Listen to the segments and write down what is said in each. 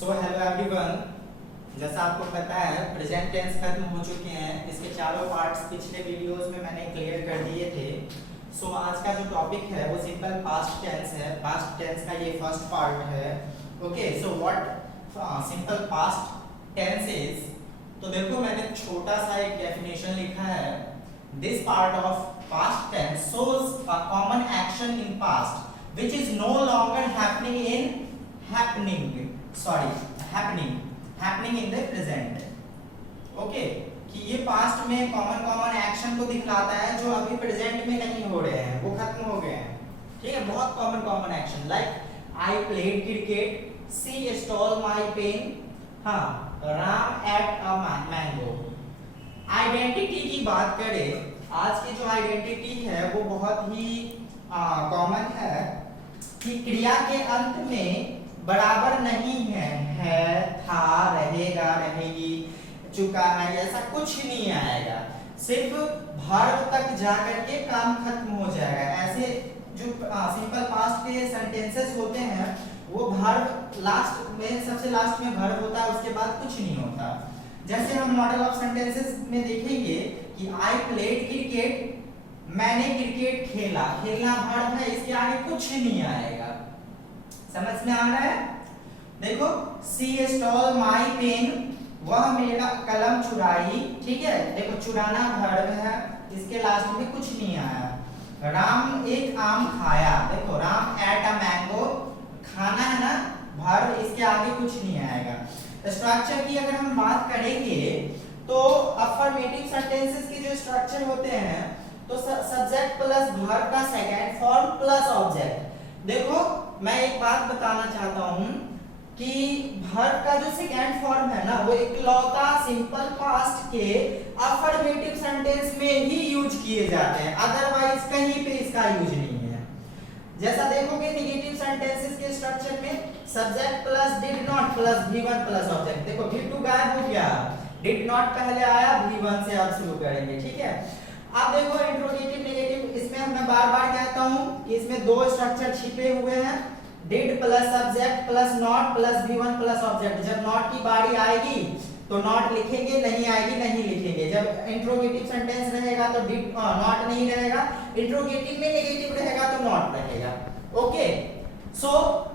So hello everyone, जैसा आपको पता है प्रेजेंट टेंस खत्म हो चुके हैं। इसके चारों पार्ट्स पिछले वीडियोस में मैंने क्लियर कर दिए थे। सो आज का जो टॉपिक है वो सिंपल पास्ट टेंस है। पास्ट टेंस का ये फर्स्ट पार्ट है। Okay, so what simple past tense is. तो देखो मैंने छोटा सा एक डेफिनेशन लिखा है। This part of past tense shows a common action in past which is no longer happening in the present. Okay, कि ये पास्ट में कॉमन एक्शन को दिखलाता है जो अभी प्रेजेंट में नहीं हो रहे हैं, वो खत्म हो गए हैं। ठीक है, बहुत common action like I played cricket, she stole my pen, Ram ate a mango. Identity की बात करें, आज की जो आइडेंटिटी है वो बहुत ही कॉमन है कि क्रिया के अंत में बराबर नहीं है, था, रहेगा, रहेगी, चुका है, ऐसा कुछ नहीं आएगा। सिर्फ वर्ब तक जाकर के काम खत्म हो जाएगा। ऐसे जो सिंपल पास्ट के सेंटेंसेस होते हैं वो वर्ब लास्ट में, सबसे लास्ट में वर्ब होता है, उसके बाद कुछ नहीं होता। जैसे हम मॉडल ऑफ सेंटेंसेस में देखेंगे कि आई प्लेड क्रिकेट, मैंने क्रिकेट खेला, खेलना वर्ब है, इसके आगे कुछ नहीं आएगा। समझ में आ रहा है? देखो, सी स्टॉल माय पेन, वह मेरा कलम चुराई। ठीक है, देखो चुराना वर्ब है, इसके लास्ट में कुछ नहीं आया। राम एक आम खाया, देखो राम एट अ मैंगो, खाना है ना वर्ब, इसके आगे कुछ नहीं आएगा। स्ट्रक्चर की अगर हम बात करेंगे तो अफर्मेटिव सेंटेंसेस के जो स्ट्रक्चर होते हैं तो सब्जेक्ट प्लस वर्ब का सेकंड फॉर्म प्लस ऑब्जेक्ट। देखो मैं एक बात बताना चाहता हूं कि वर्ब का जो सेकंड फॉर्म है ना वो इकलौता सिंपल पास्ट के अफर्मेटिव सेंटेंस में ही यूज किए जाते हैं, अदरवाइज कहीं पे इसका यूज नहीं है। जैसा देखोगे नेगेटिव सेंटेंसेस के स्ट्रक्चर में subject plus did not plus V1 plus object. देखो V2 गायब हो गया, डिड नॉट पहले आया, V1 से अब शुरू करेंगे। ठीक है, अब देखो इंट्रोगेटिव नेगेटिव, इसमें मैं बार-बार कहता हूं कि इसमें दो स्ट्रक्चर छिपे हुए हैं, did plus subject plus not plus V1 plus object. जब नॉट की बारी आएगी तो नॉट लिखेंगे, नहीं आएगी नहीं लिखेंगे। जब इंट्रोगेटिव सेंटेंस रहेगा तो डिड नॉट नहीं रहेगा, इंट्रोगेटिव में नेगेटिव रहेगा तो नॉट रहेगा। ओके, सो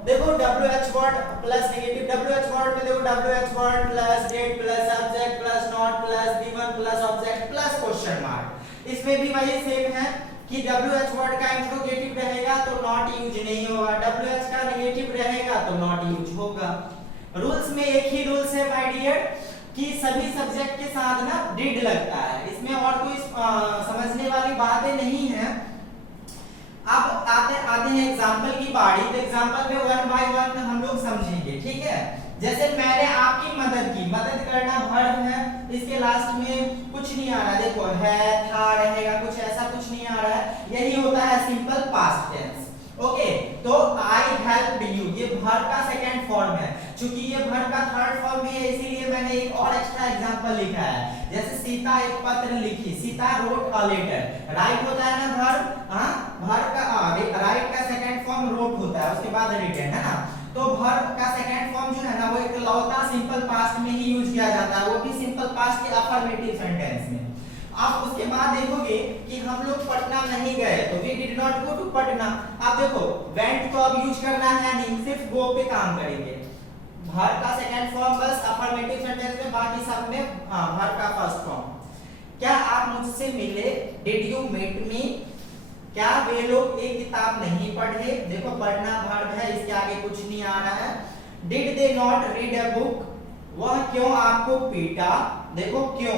देखो WH word plus negative, WH word में देखो WH word plus did plus subject plus not plus V1 plus object plus question mark. इसमें भी वही सेम है कि WH वर्ड का इंट्रोगेटिव रहेगा तो नॉट यूज नहीं होगा, WH का नेगेटिव रहेगा तो नॉट यूज होगा। रूल्स में एक ही रूल्स है माय डियर कि सभी सब्जेक्ट के साथ ना डिड लगता है, इसमें और कोई समझने वाली बातें नहीं है। अब आते हैं एग्जांपल की बारी, तो एग्जांपल में वन बाय वन हम लोग समझेंगे। ठीक है, जैसे मैंने आपकी मदद की, मदद करना वर्ब है, इसके लास्ट में कुछ नहीं आ रहा। देखो है, था, रहेगा, कुछ ऐसा कुछ नहीं आ रहा है, यही होता है सिंपल पास्ट टेंस। ओके, तो आई हेल्प्ड यू, ये वर्ब का सेकंड फॉर्म है। चूंकि ये वर्ब का थर्ड फॉर्म है इसीलिए मैंने एक और एक्स्ट्रा एग्जांपल लिखा है। जैसे सीता एक पत्र लिखी, Sita wrote a letter, write होता है ना वर्ब, वर्ब का राइट का सेकंड फॉर्म रोट होता है, उसके बाद रिटन है ना। तो वर्ब का सेकंड फॉर्म जो है ना वो इकलौता सिंपल पास्ट में ही यूज किया जाता है, वो भी सिंपल पास्ट के अफर्मेटिव सेंटेंस में। आप उसके बाद देखोगे कि हम लोग पटना नहीं गए तो we did not go to Patna. आप देखो वेंट तो अब यूज करना है नहीं, सिर्फ गो पे काम करेंगे। वर्ब का सेकंड फॉर्म बस अफर्मेटिव सेंटेंस में, बाकी सब में वर्ब का फर्स्ट फॉर्म। क्या आप मुझसे मिले, डिड यू मीट मी, क्या वे लोग एक किताब नहीं पढ़े, देखो पढ़ना वर्ब है, इसके आगे कुछ नहीं आ रहा है। Did they not read a book, वह क्यों आपको पीटा, देखो क्यों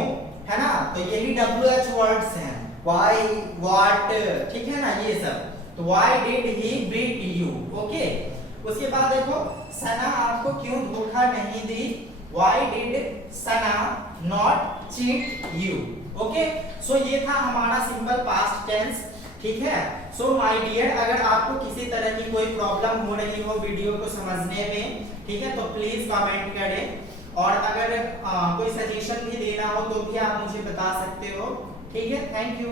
है ना, तो यही WH वर्ड्स हैं, why, what, ठीक है ना ये सब। तो why did he beat you, okay. उसके बाद देखो सना आपको क्यों धोखा नहीं दी, why did Sana not cheat you, okay. So ये था हमारा सिंपल पास्ट टेंस। ठीक है, सो माय डियर, अगर आपको किसी तरह की कोई प्रॉब्लम हो रही हो वीडियो को समझने में, ठीक है, तो प्लीज कमेंट करें। और अगर कोई सजेशन भी देना हो तो भी आप मुझे बता सकते हो। ठीक है, थैंक यू।